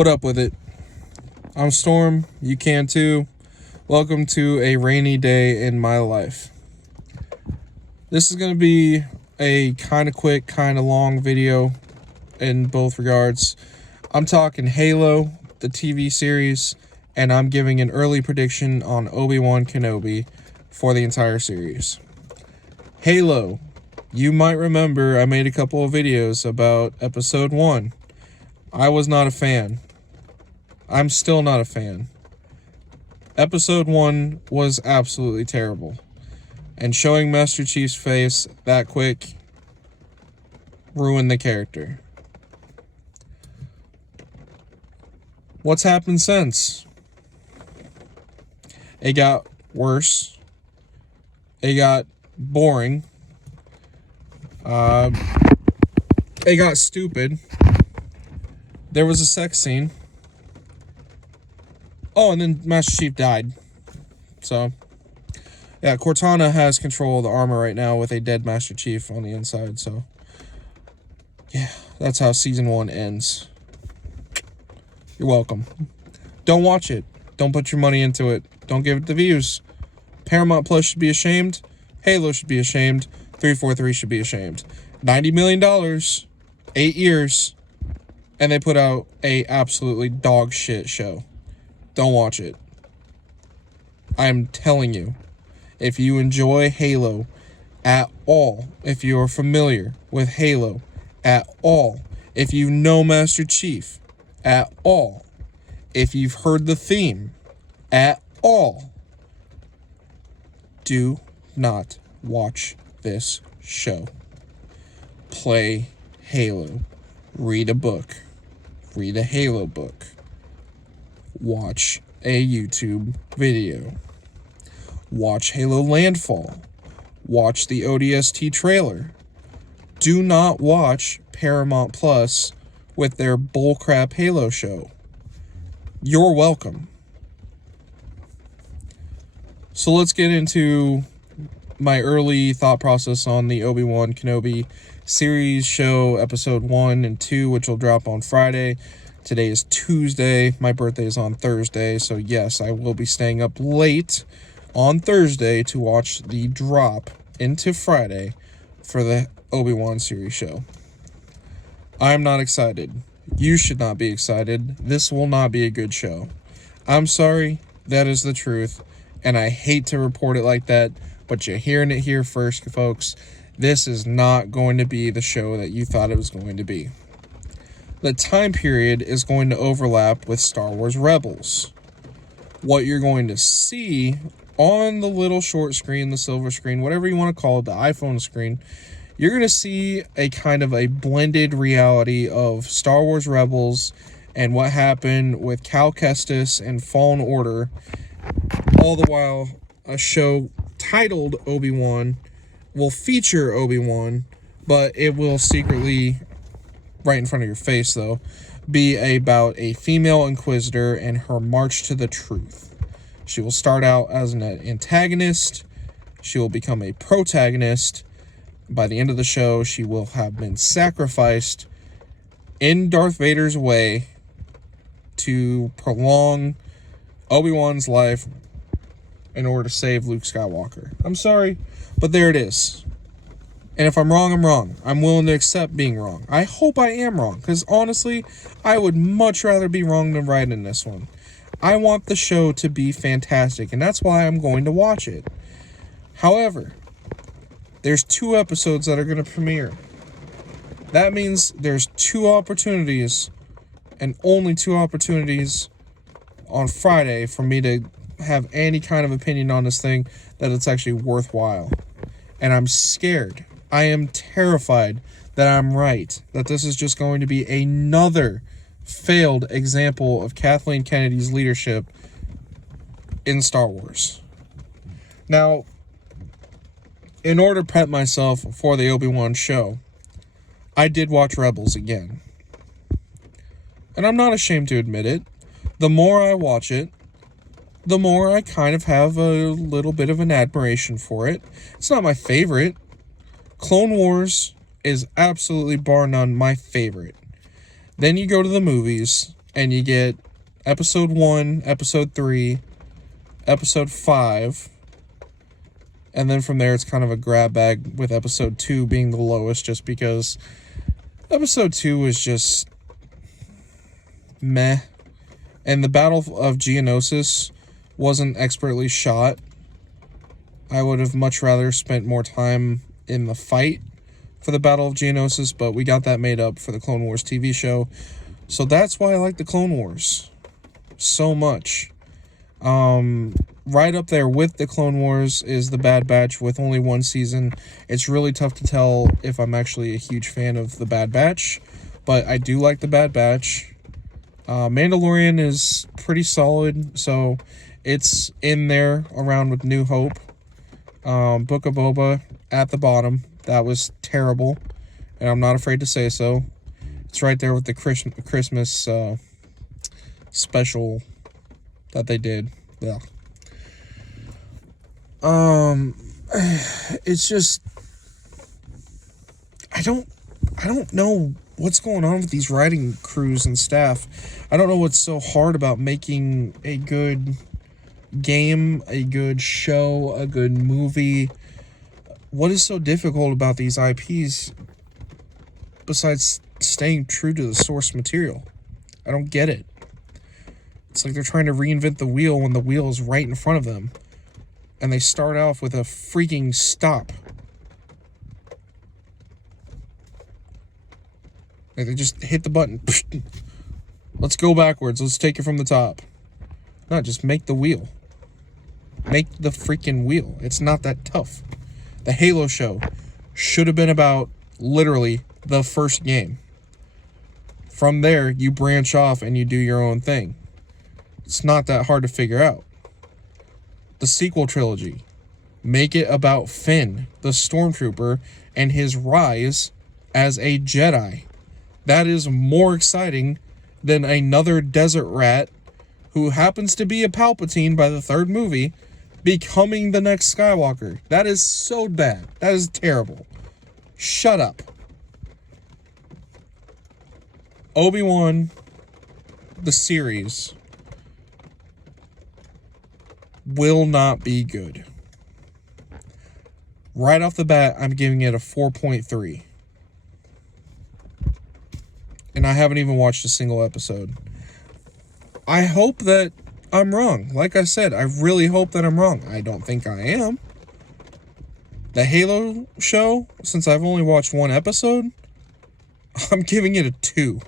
What up with it? I'm Storm. You can too. Welcome to a rainy day in my life. This is going to be a kind of quick, kind of long video in both regards. I'm talking Halo, the TV series, and I'm giving an early prediction on Obi Wan Kenobi for the entire series. Halo. You might remember I made a couple of videos about episode 1. I was not a fan. I'm still not a fan. Episode 1 was absolutely terrible. And showing Master Chief's face that quick ruined the character. What's happened since? It got worse. It got boring. It got stupid. There was a sex scene. Oh, and then Master Chief died. So, yeah, Cortana has control of the armor right now with a dead Master Chief on the inside. So, yeah, that's how Season 1 ends. You're welcome. Don't watch it. Don't put your money into it. Don't give it the views. Paramount Plus should be ashamed. Halo should be ashamed. 343 should be ashamed. $90 million, 8 years, and they put out a absolutely dog shit show. Don't watch it. I'm telling you, if you enjoy Halo at all, if you're familiar with Halo at all, if you know Master Chief at all, if you've heard the theme at all, do not watch this show. Play Halo. Read a book. Read a Halo book. Watch a YouTube video. Watch Halo Landfall. Watch the ODST trailer. Do not watch Paramount Plus with their bullcrap Halo show. You're welcome. So let's get into my early thought process on the Obi Wan Kenobi series show, episode 1 and 2, which will drop on Friday. Today is Tuesday. My birthday is on Thursday. So yes, I will be staying up late on Thursday to watch the drop into Friday for the Obi Wan series show. I'm not excited. You should not be excited. This will not be a good show. I'm sorry. That is the truth. And I hate to report it like that, but you're hearing it here first, folks. This is not going to be the show that you thought it was going to be. The time period is going to overlap with Star Wars Rebels. What you're going to see on the little short screen, the silver screen, whatever you want to call it, the iPhone screen, you're going to see a kind of a blended reality of Star Wars Rebels and what happened with Cal Kestis and Fallen Order, all the while a show titled Obi-Wan will feature Obi-Wan, but it will secretly, right in front of your face though, be about a female Inquisitor and her march to the truth. She will start out as an antagonist. She will become a protagonist. By the end of the show, she will have been sacrificed in Darth Vader's way to prolong Obi-Wan's life in order to save Luke Skywalker. I'm sorry, but there it is. And if I'm wrong, I'm wrong. I'm willing to accept being wrong. I hope I am wrong, because honestly, I would much rather be wrong than right in this one. I want the show to be fantastic, and that's why I'm going to watch it. However, there's 2 episodes that are going to premiere. That means there's 2 opportunities, and only 2 opportunities on Friday for me to have any kind of opinion on this thing that it's actually worthwhile. And I'm scared. I am terrified that I'm right, that this is just going to be another failed example of Kathleen Kennedy's leadership in Star Wars. Now, in order to prep myself for the Obi-Wan show, I did watch Rebels again. And I'm not ashamed to admit it. The more I watch it, the more I kind of have a little bit of an admiration for it. It's not my favorite. Clone Wars is absolutely bar none my favorite. Then you go to the movies, and you get episode 1, episode 3, episode 5, and then from there it's kind of a grab bag, with episode 2 being the lowest, just because episode 2 was just meh. And the Battle of Geonosis wasn't expertly shot. I would have much rather spent more time in the fight for the Battle of Geonosis, but we got that made up for the Clone Wars TV show. So that's why I like the Clone Wars so much. Right up there with the Clone Wars is the Bad Batch, with only one season. It's really tough to tell if I'm actually a huge fan of the Bad Batch, but I do like the Bad Batch. Mandalorian is pretty solid, so it's in there around with New Hope. Book of Boba at the bottom. That was terrible, and I'm not afraid to say so. It's right there with the Christmas special that they did. Yeah. It's just, I don't know what's going on with these writing crews and staff. I don't know what's so hard about making a good game, a good show, a good movie. What is so difficult about these IPs besides staying true to the source material? I don't get it. It's like they're trying to reinvent the wheel when the wheel is right in front of them, and they start off with a freaking stop. Like they just hit the button. Let's go backwards. Let's take it from the top. No, just make the wheel. Make the freaking wheel. It's not that tough. The Halo show should have been about literally the first game. From there, you branch off and you do your own thing. It's not that hard to figure out. The sequel trilogy, make it about Finn, the stormtrooper, and his rise as a Jedi. That is more exciting than another desert rat who happens to be a Palpatine by the third movie becoming the next Skywalker. That is so bad. That is terrible. Shut up. Obi Wan, the series, will not be good. Right off the bat, I'm giving it a 4.3. And I haven't even watched a single episode. I hope that I'm wrong. Like I said, I really hope that I'm wrong. I don't think I am. The Halo show, since I've only watched one episode, I'm giving it a 2.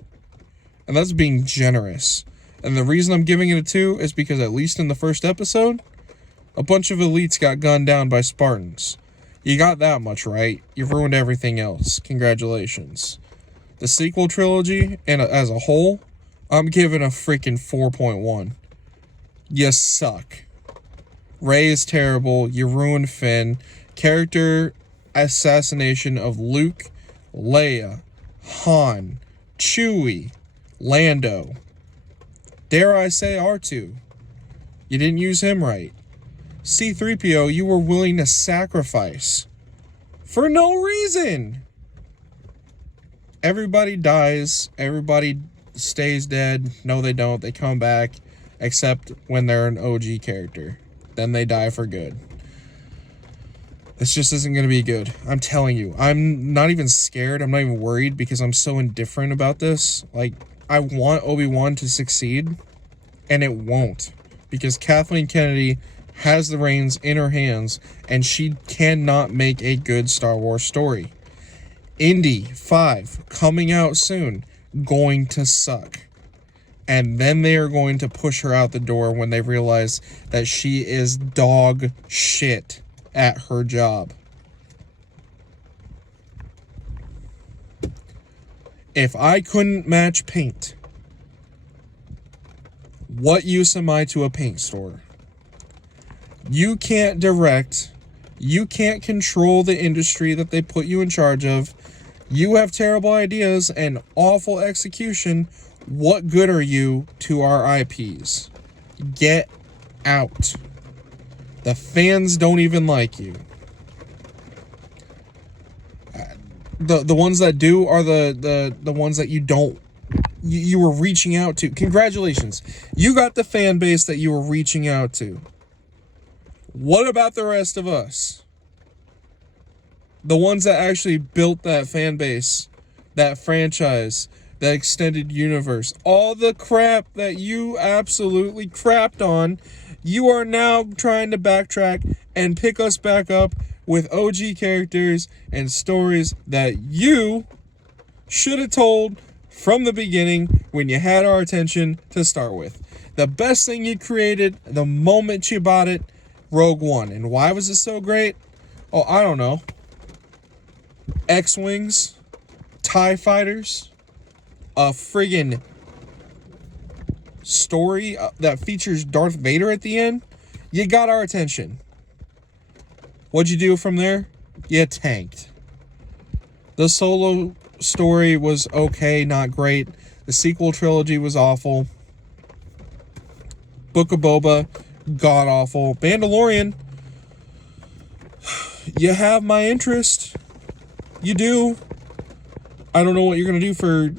And that's being generous. And the reason I'm giving it a 2 is because at least in the first episode, a bunch of elites got gunned down by Spartans. You got that much right. You've ruined everything else. Congratulations. The sequel trilogy, and as a whole, I'm giving a freaking 4.1. You suck. Rey is terrible. You ruined Finn. Character assassination of Luke, Leia, Han, Chewie, Lando. Dare I say R2. You didn't use him right. C-3PO, you were willing to sacrifice for no reason. Everybody dies. Everybody stays dead. No, they don't. They come back, except when they're an OG character. Then they die for good. This just isn't going to be good. I'm telling you. I'm not even scared. I'm not even worried because I'm so indifferent about this. Like, I want Obi Wan to succeed, and it won't. Because Kathleen Kennedy has the reins in her hands, and she cannot make a good Star Wars story. Indy 5, coming out soon, going to suck. And then they are going to push her out the door when they realize that she is dog shit at her job. If I couldn't match paint, what use am I to a paint store? You can't direct. You can't control the industry that they put you in charge of. You have terrible ideas and awful execution. What good are you to our IPs? Get out. The fans don't even like you. The ones that do are the ones that you don't you were reaching out to. Congratulations. You got the fan base that you were reaching out to. What about the rest of us? The ones that actually built that fan base, that franchise, that extended universe, all the crap that you absolutely crapped on, you are now trying to backtrack and pick us back up with OG characters and stories that you should have told from the beginning when you had our attention to start with. The best thing you created the moment you bought it, Rogue One. And why was it so great? Oh, I don't know. X-Wings, TIE Fighters, a friggin' story that features Darth Vader at the end. You got our attention. What'd you do from there? You tanked. The Solo story was okay, not great. The sequel trilogy was awful. Book of Boba, god awful. Mandalorian, you have my interest. You do. I don't know what you're going to do for,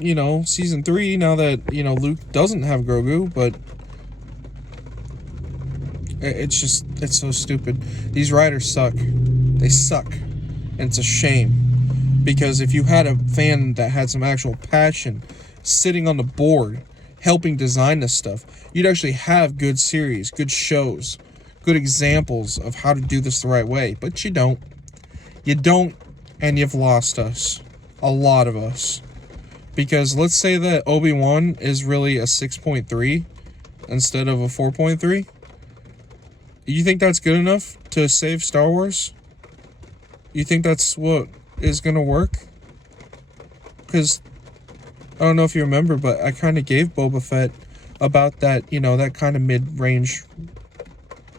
season 3 now that, Luke doesn't have Grogu, but it's so stupid. These writers suck. They suck. And it's a shame. Because if you had a fan that had some actual passion sitting on the board, helping design this stuff, you'd actually have good series, good shows, good examples of how to do this the right way. But you don't. You don't, and you've lost us. A lot of us. Because let's say that Obi Wan is really a 6.3 instead of a 4.3. You think that's good enough to save Star Wars? You think that's what is going to work? Because I don't know if you remember, but I kind of gave Boba Fett about that, that kind of mid-range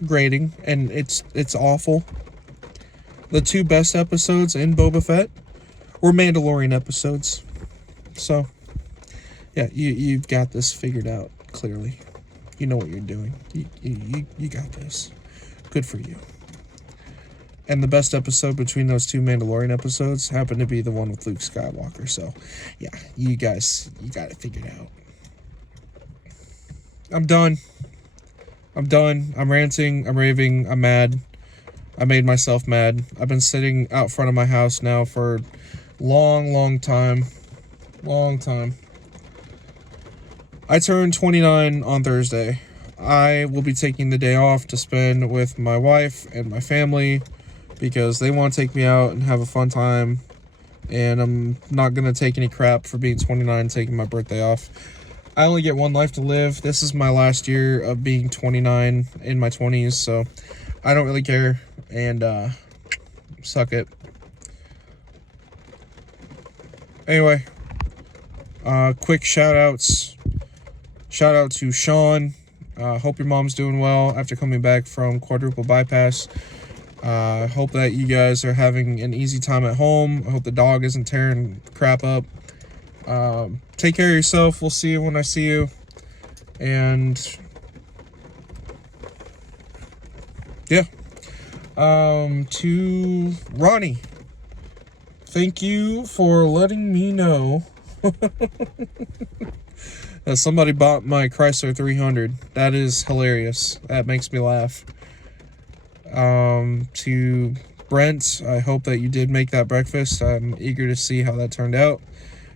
grading, and it's awful. The 2 best episodes in Boba Fett were Mandalorian episodes. So, yeah, you've got this figured out, clearly. You know what you're doing. You got this. Good for you. And the best episode between those 2 Mandalorian episodes happened to be the one with Luke Skywalker. So, yeah, you got it figured out. I'm done. I'm ranting. I'm raving. I'm mad. I made myself mad. I've been sitting out front of my house now for long time. I turned 29 on Thursday. I will be taking the day off to spend with my wife and my family because they want to take me out and have a fun time, and I'm not going to take any crap for being 29 and taking my birthday off. I only get one life to live. This is my last year of being 29 in my 20s, so I don't really care, and suck it. Anyway, quick shout-outs. Shout out to Sean. Hope your mom's doing well after coming back from quadruple bypass. Hope that you guys are having an easy time at home. I hope the dog isn't tearing crap up. Take care of yourself. We'll see you when I see you. And yeah. To Ronnie, thank you for letting me know that somebody bought my Chrysler 300. That is hilarious. That makes me laugh. To Brent, I hope that you did make that breakfast. I'm eager to see how that turned out.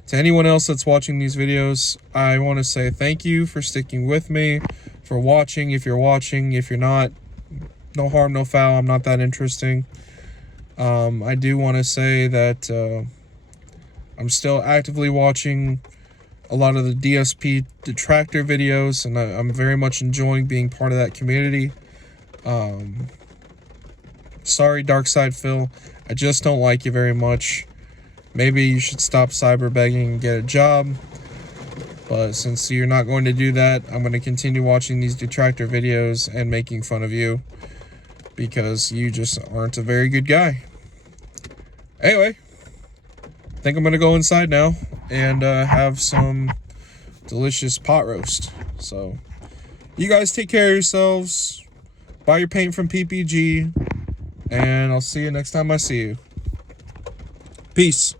To anyone else that's watching these videos, I want to say thank you for sticking with me, for watching. If you're watching, if you're not, no harm, no foul. I'm not that interesting. I do want to say that I'm still actively watching a lot of the DSP detractor videos, and I'm very much enjoying being part of that community. Sorry, Darkside Phil. I just don't like you very much. Maybe you should stop cyber begging and get a job. But since you're not going to do that, I'm going to continue watching these detractor videos and making fun of you, because you just aren't a very good guy. Anyway, I think I'm going to go inside now and have some delicious pot roast. So, you guys take care of yourselves. Buy your paint from PPG. And I'll see you next time I see you. Peace.